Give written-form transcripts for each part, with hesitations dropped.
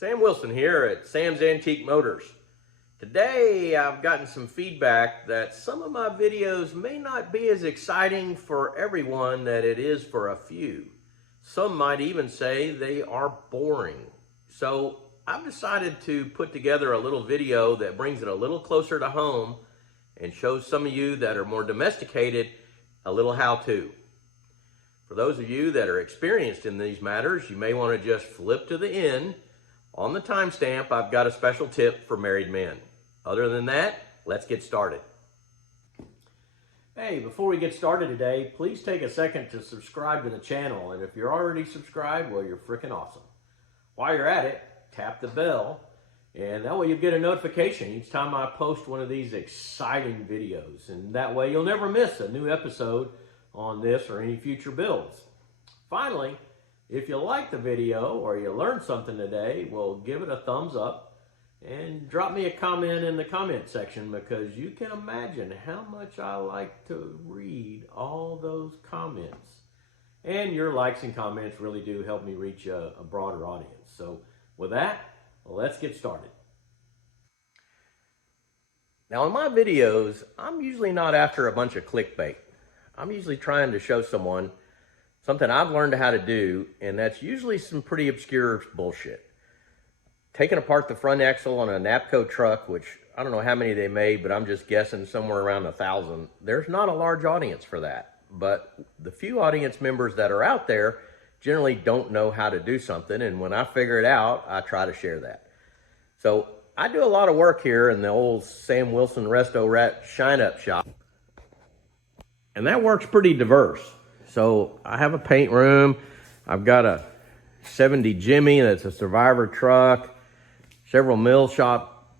Sam Wilson here at Sam's Antique Motors. Today I've gotten some feedback that some of my videos may not be as exciting for everyone that it is for a few. Some might even say they are boring. So I've decided to put together a little video that brings it a little closer to home and shows some of you that are more domesticated a little how-to. For those of you that are experienced in these matters, you may want to just flip to the end. On the timestamp, I've got a special tip for married men. Other than that, let's get started. Hey, before we get started today, please take a second to subscribe to the channel. And if you're already subscribed, well, you're freaking awesome. While you're at it, tap the bell, and that way you'll get a notification each time I post one of these exciting videos. And that way you'll never miss a new episode on this or any future builds. Finally, if you like the video or you learned something today, well, give it a thumbs up and drop me a comment in the comment section, because you can imagine how much I like to read all those comments. And your likes and comments really do help me reach a broader audience. So with that, let's get started. Now in my videos, I'm usually not after a bunch of clickbait. I'm usually trying to show someone something I've learned how to do, and that's usually some pretty obscure bullshit. Taking apart the front axle on a NAPCO truck, which I don't know how many they made, but I'm just guessing somewhere around 1,000. There's not a large audience for that, but the few audience members that are out there generally don't know how to do something, and when I figure it out, I try to share that. So I do a lot of work here in the old Sam Wilson Resto-Rat shine-up shop, and that work's pretty diverse. So I have a paint room. I've got a 70 Jimmy that's a survivor truck, several mill shop,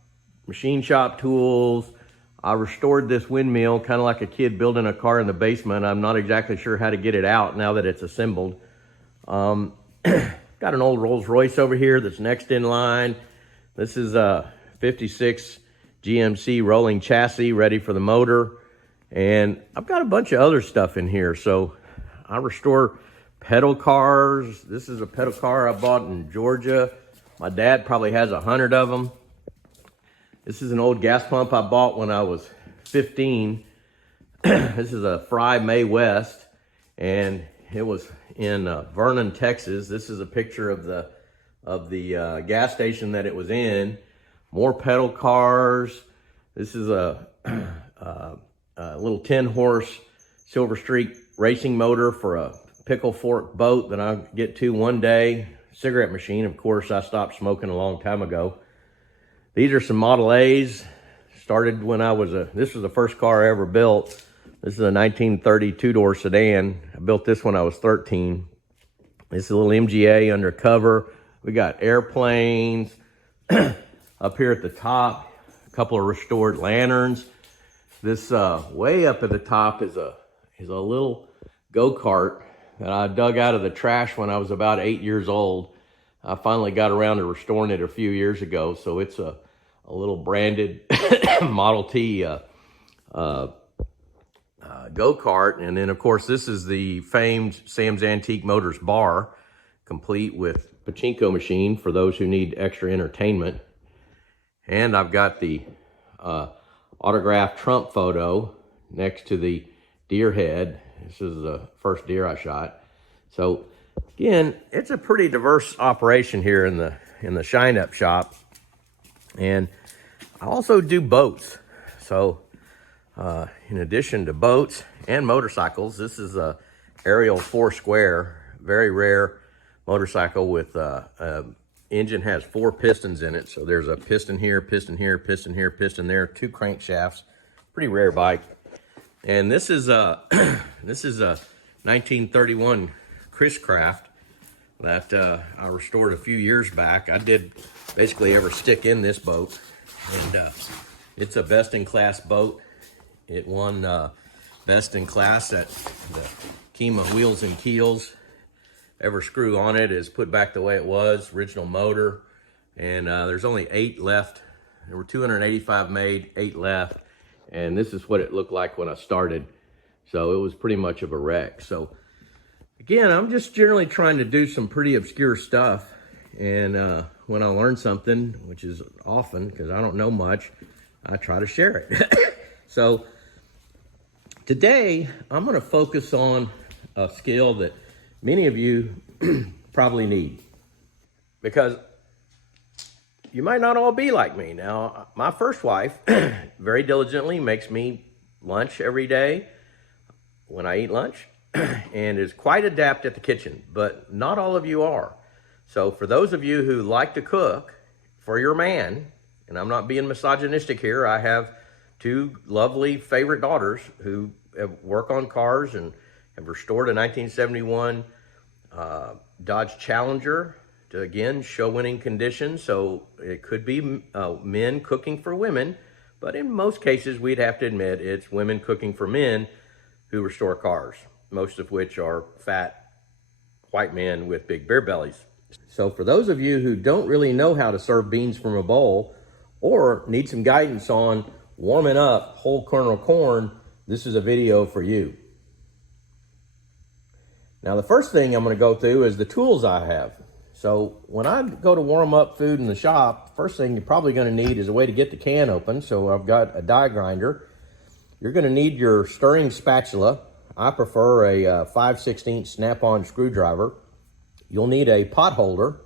machine shop tools. I restored this windmill kind of like a kid building a car in the basement. I'm not exactly sure how to get it out now that it's assembled. Got an old Rolls Royce over here that's next in line. This is a 56 GMC rolling chassis ready for the motor. And I've got a bunch of other stuff in here. So I restore pedal cars. This is a pedal car I bought in Georgia. My dad probably has 100 of them. This is an old gas pump I bought when I was 15. This is a Fry May West, and it was in Vernon, Texas. This is a picture of the gas station that it was in. More pedal cars. This is a little 10-horse Silver Streak racing motor for a pickle fork boat that I'll get to one day. Cigarette machine, of course, I stopped smoking a long time ago. These are some Model A's. Started when I was this was the first car I ever built. This is a 1930 two-door sedan. I built this when I was 13. This is a little MGA undercover. We got airplanes up here at the top, a couple of restored lanterns. This way up at the top is a little go-kart that I dug out of the trash when I was about 8 years old. I finally got around to restoring it a few years ago, so it's a little branded Model T go-kart. And then, of course, this is the famed Sam's Antique Motors bar, complete with pachinko machine for those who need extra entertainment. And I've got the autographed Trump photo next to the deer head. This is the first deer I shot. So again, it's a pretty diverse operation here in the shine-up shop. And I also do boats. So in addition to boats and motorcycles, this is a Ariel 4 Square, very rare motorcycle with engine has 4 pistons in it. So there's a piston here, piston here, piston here, piston there, 2 crankshafts. Pretty rare bike. And this is a 1931 Chris Craft that I restored a few years back. I did basically every stick in this boat, and it's a best-in-class boat. It won best in class at the Kima Wheels and Keels. Every screw on it is put back the way it was, original motor, and there's only 8 left. There were 285 made, 8 left. And this is what it looked like when I started. So it was pretty much of a wreck. So again, I'm just generally trying to do some pretty obscure stuff. And when I learn something, which is often because I don't know much, I try to share it. So today I'm going to focus on a skill that many of you probably need, because you might not all be like me. Now, my first wife very diligently makes me lunch every day when I eat lunch and is quite adept at the kitchen, but not all of you are. So for those of you who like to cook for your man, and I'm not being misogynistic here, I have two lovely favorite daughters who work on cars and have restored a 1971 Dodge Challenger to, again, show-winning condition. So it could be men cooking for women, but in most cases, we'd have to admit it's women cooking for men who restore cars, most of which are fat white men with big beer bellies. So for those of you who don't really know how to serve beans from a bowl or need some guidance on warming up whole kernel corn, this is a video for you. Now, the first thing I'm going to go through is the tools I have. So when I go to warm up food in the shop, first thing you're probably going to need is a way to get the can open. So I've got a die grinder. You're going to need your stirring spatula. I prefer a 5/16 snap-on screwdriver. You'll need a pot holder.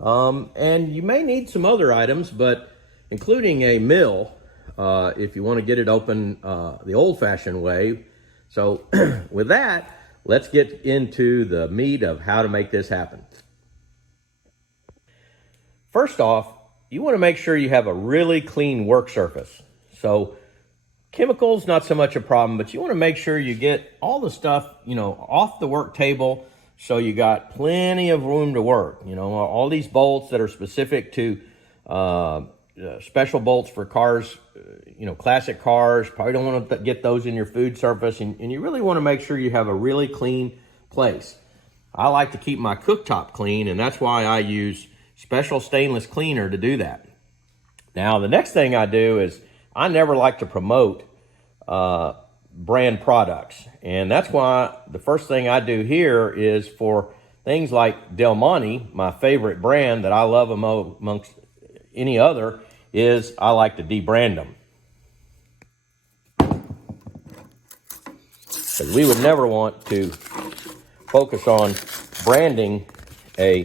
And you may need some other items, but including a mill if you want to get it open the old-fashioned way. So with that, let's get into the meat of how to make this happen. First off, you want to make sure you have a really clean work surface. So chemicals, not so much a problem, but you want to make sure you get all the stuff, off the work table so you got plenty of room to work. All these bolts that are specific to special bolts for cars, classic cars, probably don't want to get those in your food surface, and you really want to make sure you have a really clean place. I like to keep my cooktop clean, and that's why I use special stainless cleaner to do that. Now, the next thing I do is I never like to promote brand products, and that's why the first thing I do here is for things like Del Monte, my favorite brand that I love amongst any other, is I like to debrand them. Because we would never want to focus on branding a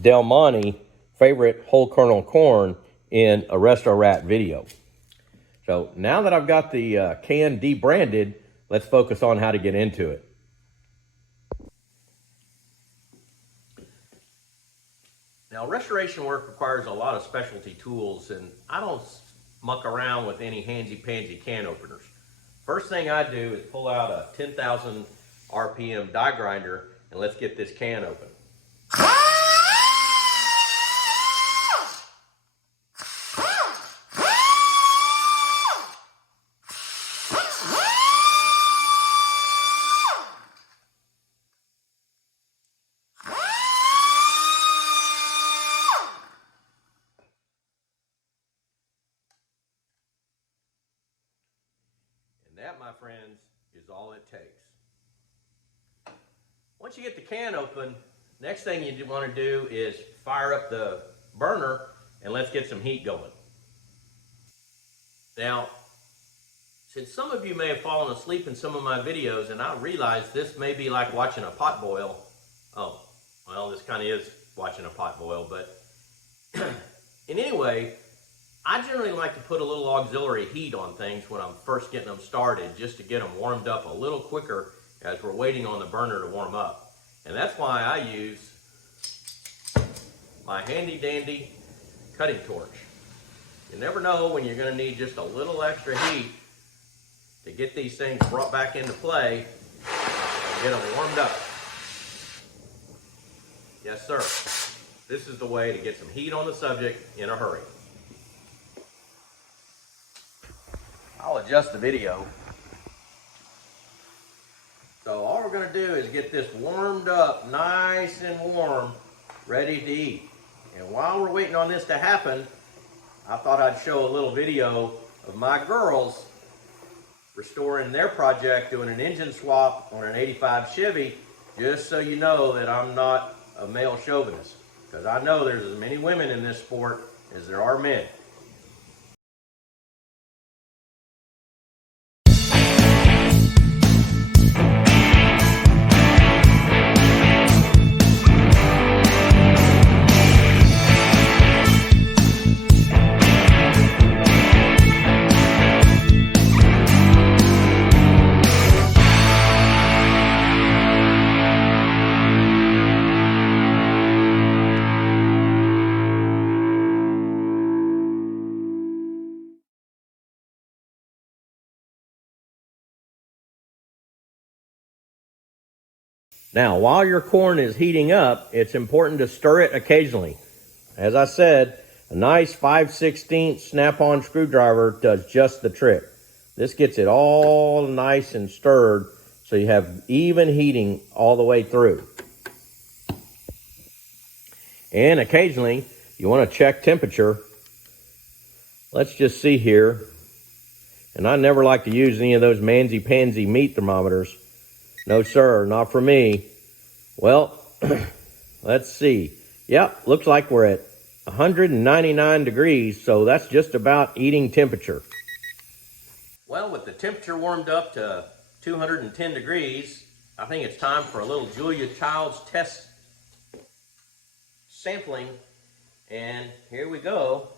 Del Monte favorite whole kernel corn in a Resto-Rat video. So now that I've got the can debranded, let's focus on how to get into it. Now, restoration work requires a lot of specialty tools, and I don't muck around with any handsy-pansy can openers. First thing I do is pull out a 10,000 RPM die grinder, and let's get this can open. That, my friends, is all it takes. Once you get the can open, next thing you want to do is fire up the burner and let's get some heat going. Now, since some of you may have fallen asleep in some of my videos, and I realize this may be like watching a pot boil. Oh, well, this kind of is watching a pot boil, but in any way, I generally like to put a little auxiliary heat on things when I'm first getting them started, just to get them warmed up a little quicker as we're waiting on the burner to warm up. And that's why I use my handy dandy cutting torch. You never know when you're going to need just a little extra heat to get these things brought back into play and get them warmed up. Yes, sir. This is the way to get some heat on the subject in a hurry. I'll adjust the video. So all we're going to do is get this warmed up nice and warm, ready to eat. And while we're waiting on this to happen, I thought I'd show a little video of my girls restoring their project, doing an engine swap on an 85 Chevy, just so you know that I'm not a male chauvinist. because I know there's as many women in this sport as there are men. Now, while your corn is heating up, it's important to stir it occasionally. As I said, a nice 5/16 snap-on screwdriver does just the trick. This gets it all nice and stirred so you have even heating all the way through. And occasionally, you want to check temperature. Let's just see here. And I never like to use any of those mansy-pansy meat thermometers. No, sir, not for me. Well, let's see. Yep, looks like we're at 199 degrees, so that's just about eating temperature. Well, with the temperature warmed up to 210 degrees, I think it's time for a little Julia Child's test sampling. And here we go.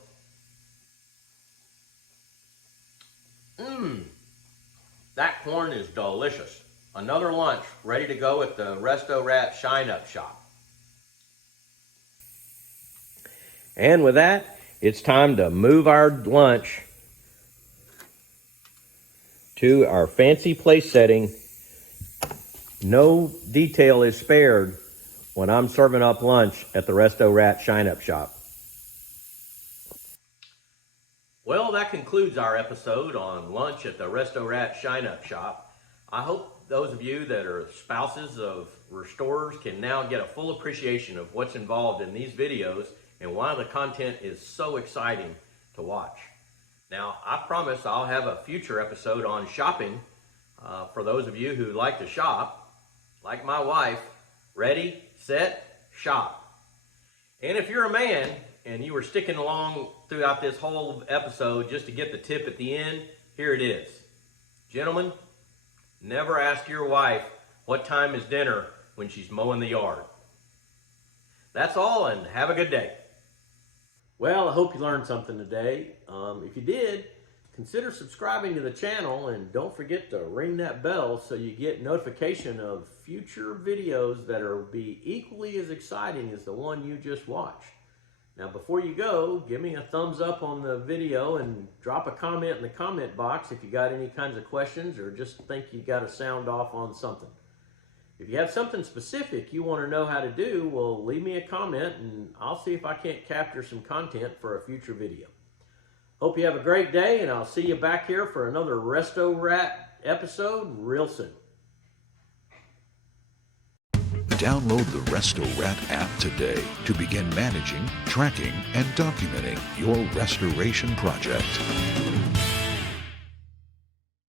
That corn is delicious. Another lunch ready to go at the Resto-Rat Shine-Up shop. And with that, it's time to move our lunch to our fancy place setting. No detail is spared when I'm serving up lunch at the Resto-Rat Shine-Up shop. Well, that concludes our episode on lunch at the Resto-Rat Shine-Up shop. I hope those of you that are spouses of restorers can now get a full appreciation of what's involved in these videos and why the content is so exciting to watch. Now, I promise I'll have a future episode on shopping for those of you who like to shop, like my wife. Ready, set, shop. And if you're a man and you were sticking along throughout this whole episode just to get the tip at the end, here it is. Gentlemen, never ask your wife what time is dinner when she's mowing the yard. That's all, and have a good day. Well, I hope you learned something today. If you did, consider subscribing to the channel, and don't forget to ring that bell so you get notification of future videos that will be equally as exciting as the one you just watched. Now, before you go, give me a thumbs up on the video and drop a comment in the comment box if you got any kinds of questions or just think you got to sound off on something. If you have something specific you want to know how to do, well, leave me a comment and I'll see if I can't capture some content for a future video. Hope you have a great day, and I'll see you back here for another Resto-Rat episode real soon. Download the Resto-Rat app today to begin managing, tracking, and documenting your restoration project.